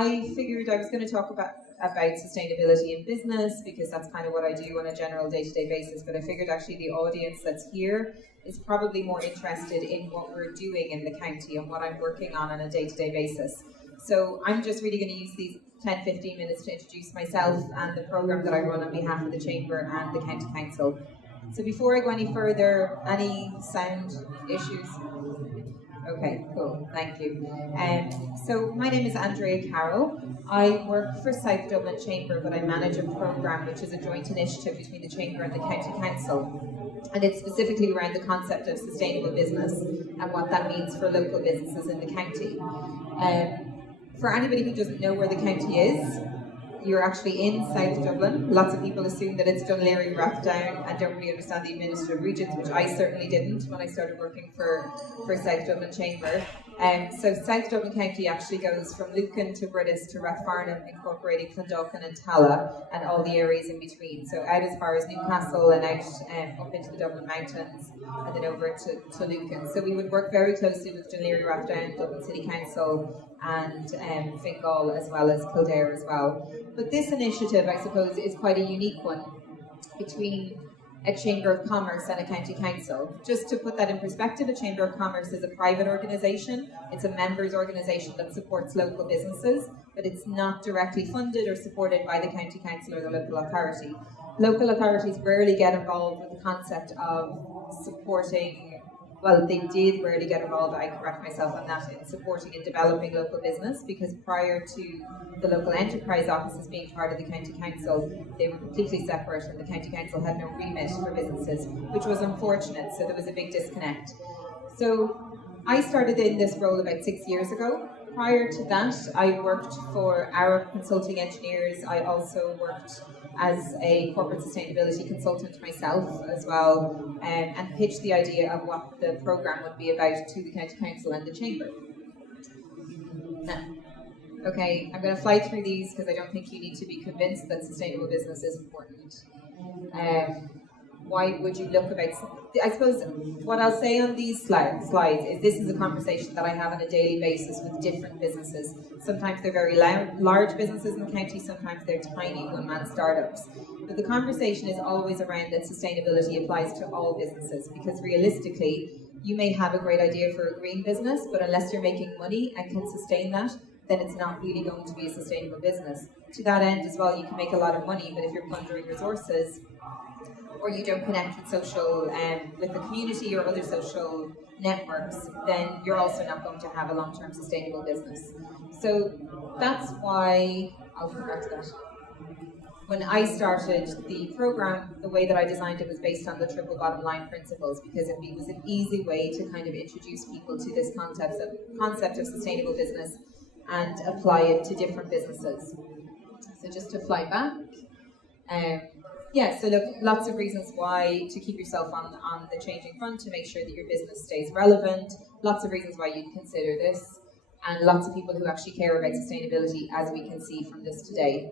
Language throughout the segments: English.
I figured I was going to talk about sustainability in business because that's kind of what I do on a general day-to-day basis, but I figured actually the audience that's here is probably more interested in what we're doing in the county and what I'm working on a day-to-day basis. So I'm just really going to use these 10-15 minutes to introduce myself and the programme that I run on behalf of the Chamber and the County Council. So before I go any further, any sound issues? Okay, cool, thank you. So my name is Andrea Carroll. I work for South Dublin Chamber, but I manage a programme which is a joint initiative between the Chamber and the County Council. And it's specifically around the concept of sustainable business and what that means for local businesses in the county. For anybody who doesn't know where the county is, you're actually in South Dublin. Lots of people assume that it's Dún Laoghaire Rathdown and don't really understand the administrative regions, which I certainly didn't when I started working for South Dublin Chamber. So South Dublin County actually goes from Lucan to Bridis to Rathfarnham, incorporating Clondalkin and Talla and all the areas in between. So out as far as Newcastle and out up into the Dublin Mountains and then over to Lucan. So we would work very closely with Dún Laoghaire Rathdown, Dublin City Council and Fingal as well as Kildare as well. But this initiative, I suppose, is quite a unique one between a Chamber of Commerce and a County Council. Just to put that in perspective, a Chamber of Commerce is a private organisation. It's a members' organisation that supports local businesses, but it's not directly funded or supported by the County Council or the local authority. Local authorities rarely get involved with the concept of supporting. Well, they did rarely get involved, I correct myself on that, in supporting and developing local business, because prior to the local enterprise offices being part of the County Council, they were completely separate and the County Council had no remit for businesses, which was unfortunate, so there was a big disconnect. So I started in this role about 6 years ago. Prior to that, I worked for Arab Consulting Engineers. I also worked as a corporate sustainability consultant myself as well, and pitched the idea of what the programme would be about to the County Council and the Chamber. Now, okay, I'm going to fly through these because I don't think you need to be convinced that sustainable business is important. Why would you look about... I suppose what I'll say on these slides is this is a conversation that I have on a daily basis with different businesses. Sometimes they're very large businesses in the county, sometimes they're tiny one-man startups. But the conversation is always around that sustainability applies to all businesses, because realistically, you may have a great idea for a green business, but unless you're making money and can sustain that, then it's not really going to be a sustainable business. To that end as well, you can make a lot of money, but if you're plundering resources, or you don't connect with social, with the community or other social networks, then you're also not going to have a long-term sustainable business. So that's why, I'll come back to that. When I started the program, the way that I designed it was based on the triple bottom line principles, because it was an easy way to kind of introduce people to this concept of sustainable business and apply it to different businesses. So just to fly back. So look, lots of reasons why to keep yourself on the changing front, to make sure that your business stays relevant, lots of reasons why you'd consider this, and lots of people who actually care about sustainability, as we can see from this today.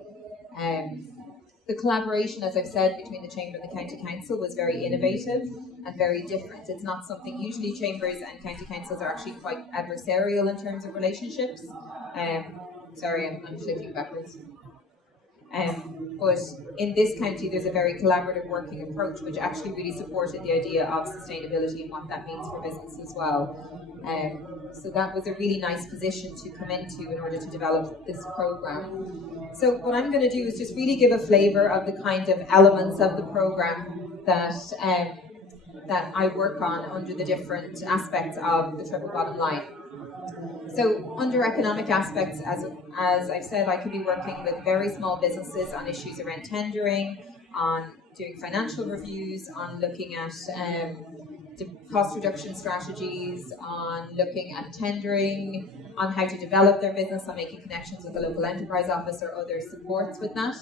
The collaboration, as I've said, between the Chamber and the County Council was very innovative and very different. It's not something, usually chambers and county councils are actually quite adversarial in terms of relationships. Sorry, I'm flicking backwards. But in this county, there's a very collaborative working approach, which actually really supported the idea of sustainability and what that means for business as well. So that was a really nice position to come into in order to develop this program. So what I'm going to do is just really give a flavour of the kind of elements of the program that I work on under the different aspects of the triple bottom line. So under economic aspects, as I've said, I could be working with very small businesses on issues around tendering, on doing financial reviews, on looking at cost reduction strategies, on looking at tendering, on how to develop their business, on making connections with the local enterprise office or other supports with that.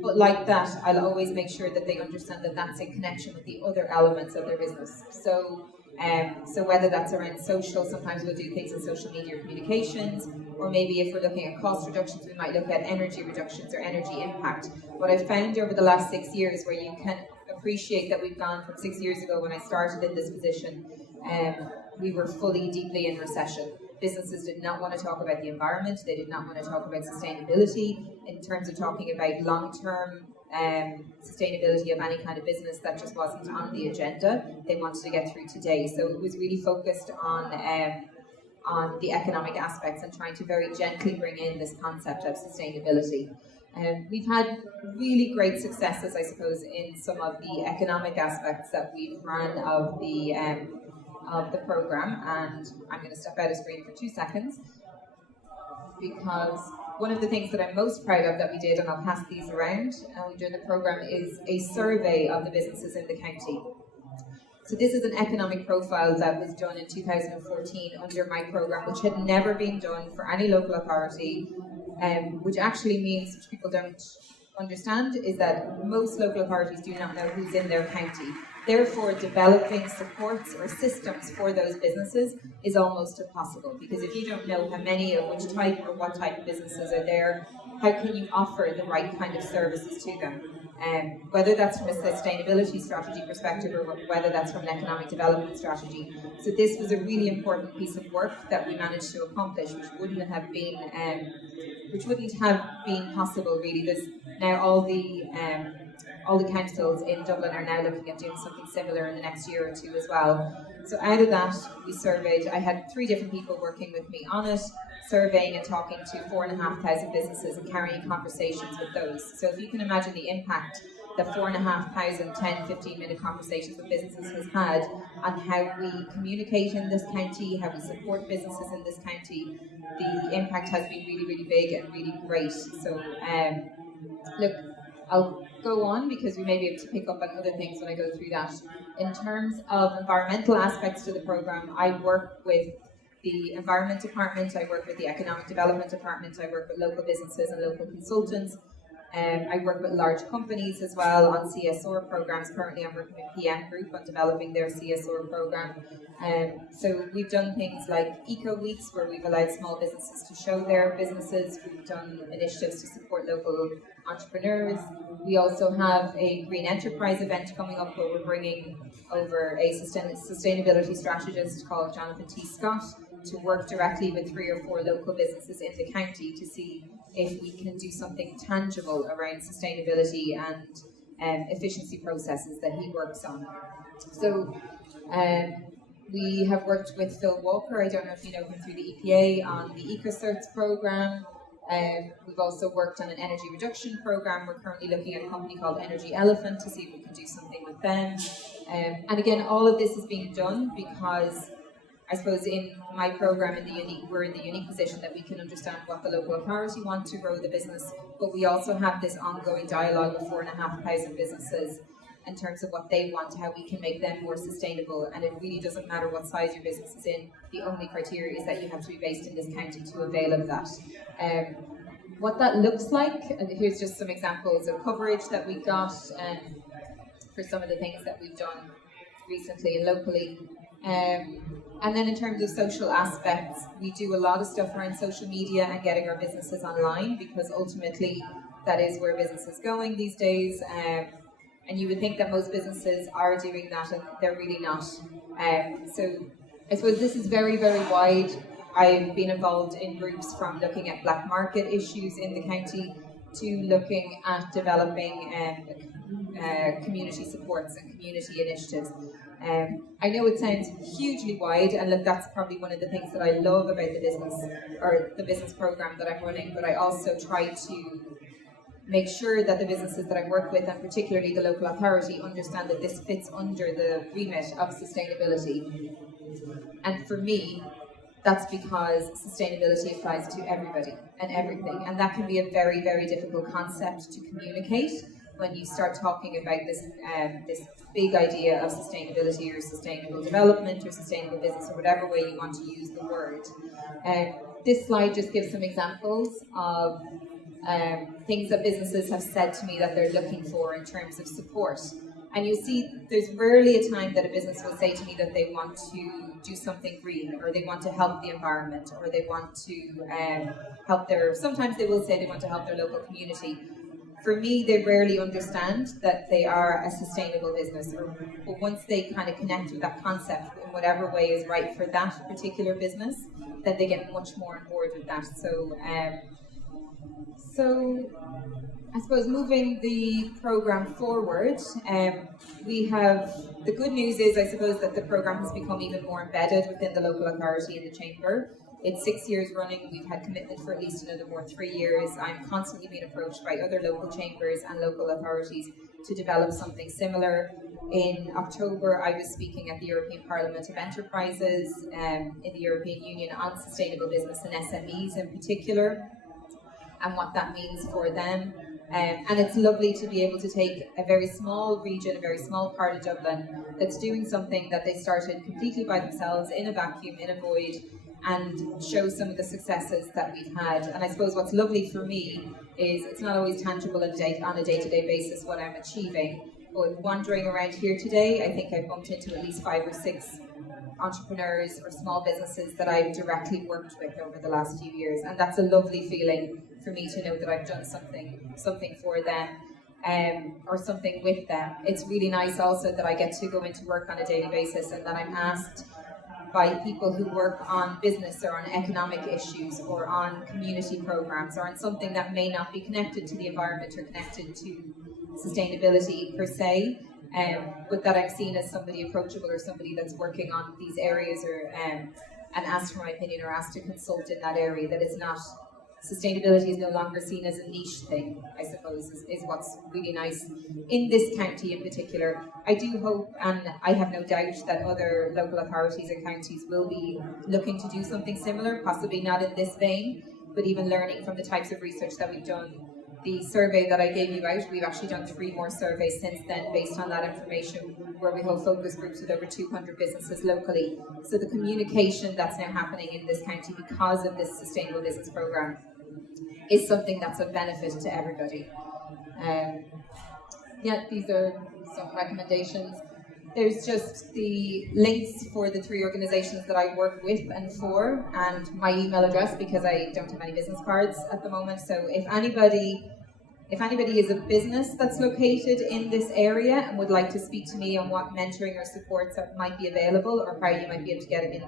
But like that, I'll always make sure that they understand that that's in connection with the other elements of their business. So whether that's around social, sometimes we'll do things in social media or communications, or maybe if we're looking at cost reductions, we might look at energy reductions or energy impact. What I've found over the last 6 years, where you can appreciate that we've gone from 6 years ago when I started in this position, we were fully, deeply in recession. Businesses did not want to talk about the environment. They did not want to talk about sustainability in terms of talking about long-term sustainability of any kind of business. That just wasn't on the agenda. They wanted to get through today. So it was really focused on the economic aspects and trying to very gently bring in this concept of sustainability. We've had really great successes, I suppose, in some of the economic aspects that we've run of the program. And I'm going to step out of screen for 2 seconds, because one of the things that I'm most proud of that we did, and I'll pass these around during the program, is a survey of the businesses in the county. So this is an economic profile that was done in 2014 under my program, which had never been done for any local authority, which actually means, which people don't understand, is that most local authorities do not know who's in their county. Therefore, developing supports or systems for those businesses is almost impossible, because if you don't know how many of which type or what type of businesses are there, how can you offer the right kind of services to them? Whether that's from a sustainability strategy perspective or whether that's from an economic development strategy. So this was a really important piece of work that we managed to accomplish, which wouldn't have been possible really. There's now all the councils in Dublin are now looking at doing something similar in the next year or two as well. So out of that, we surveyed, I had 3 different people working with me on it, surveying and talking to 4,500 businesses and carrying conversations with those. So if you can imagine the impact that 4,500 10, 15-minute conversations with businesses has had on how we communicate in this county, how we support businesses in this county, the impact has been really, really big and really great. So look, I'll go on because we may be able to pick up on other things when I go through that. In terms of environmental aspects to the program, I work with the Environment Department, I work with the Economic Development Department, I work with local businesses and local consultants. I work with large companies as well on CSR programs. Currently I'm working with PM Group on developing their CSR program. So we've done things like Eco Weeks, where we've allowed small businesses to show their businesses. We've done initiatives to support local entrepreneurs. We also have a Green Enterprise event coming up where we're bringing over a sustainability strategist called Jonathan T. Scott to work directly with 3 or 4 local businesses in the county to see if we can do something tangible around sustainability and efficiency processes that he works on. So we have worked with Phil Walker, I don't know if you know him, through the EPA on the EcoCerts program. We've also worked on an energy reduction program. We're currently looking at a company called Energy Elephant to see if we can do something with them. And again, all of this is being done because I suppose in my program, we're in the unique position that we can understand what the local authority wants to grow the business, but we also have this ongoing dialogue with 4,500 businesses in terms of what they want, how we can make them more sustainable. And it really doesn't matter what size your business is in. The only criteria is that you have to be based in this county to avail of that. What that looks like, and here's just some examples of coverage that we got for some of the things that we've done recently and locally. And then in terms of social aspects, we do a lot of stuff around social media and getting our businesses online, because ultimately that is where business is going these days. And you would think that most businesses are doing that, and they're really not. So I suppose this is very, very wide. I've been involved in groups from looking at black market issues in the county to looking at developing community supports and community initiatives. I know it sounds hugely wide, and look, that's probably one of the things that I love about the business, or the business program that I'm running, but I also try to make sure that the businesses that I work with, and particularly the local authority, understand that this fits under the remit of sustainability. And for me, that's because sustainability applies to everybody and everything, and that can be a very, very difficult concept to communicate when you start talking about this big idea of sustainability or sustainable development or sustainable business, or whatever way you want to use the word. This slide just gives some examples of things that businesses have said to me that they're looking for in terms of support. And you see, there's rarely a time that a business will say to me that they want to do something green, or they want to help the environment, or they want to sometimes they will say they want to help their local community. for me, they rarely understand that they are a sustainable business. But once they kind of connect with that concept in whatever way is right for that particular business, then they get much more on board with that. So I suppose moving the program forward, we have, the good news is, I suppose, that the program has become even more embedded within the local authority and the chamber. It's 6 years running. We've had commitment for at least another more 3 years. I'm constantly being approached by other local chambers and local authorities to develop something similar. In October, I was speaking at the European Parliament of Enterprises in the European Union on sustainable business and SMEs in particular, and what that means for them. And it's lovely to be able to take a very small region, a very small part of Dublin that's doing something that they started completely by themselves, in a vacuum, in a void, and show some of the successes that we've had. And I suppose what's lovely for me is it's not always tangible on a day-to-day basis what I'm achieving. But wandering around here today, I think I've bumped into at least 5 or 6 entrepreneurs or small businesses that I've directly worked with over the last few years. And that's a lovely feeling for me to know that I've done something for them. Or something with them. It's really nice also that I get to go into work on a daily basis and that I'm asked by people who work on business or on economic issues or on community programs or on something that may not be connected to the environment or connected to sustainability per se, but that I'm seen as somebody approachable or somebody that's working on these areas, or and asked for my opinion or asked to consult in that area. That it's not, sustainability is no longer seen as a niche thing, I suppose, is what's really nice in this county in particular. I do hope, and I have no doubt, that other local authorities and counties will be looking to do something similar, possibly not in this vein, but even learning from the types of research that we've done. The survey that I gave you out, we've actually done 3 more surveys since then based on that information, where we hold focus groups with over 200 businesses locally. So the communication that's now happening in this county because of this sustainable business programme is something that's of benefit to everybody. These are some recommendations. There's just the links for the 3 organisations that I work with and for, and my email address, because I don't have any business cards at the moment. So if anybody is a business that's located in this area and would like to speak to me on what mentoring or supports that might be available, or how you might be able to get in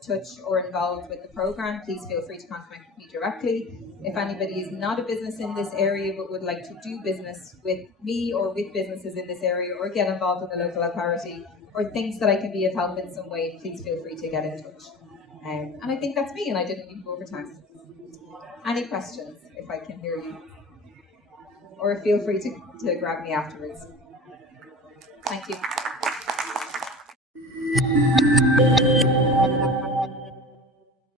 touch or involved with the programme, please feel free to contact me directly. If anybody is not a business in this area but would like to do business with me or with businesses in this area, or get involved in the local authority, or thinks that I can be of help in some way, please feel free to get in touch. And I think that's me, and I didn't even go over time. Any questions, if I can hear you? Or feel free to grab me afterwards. Thank you.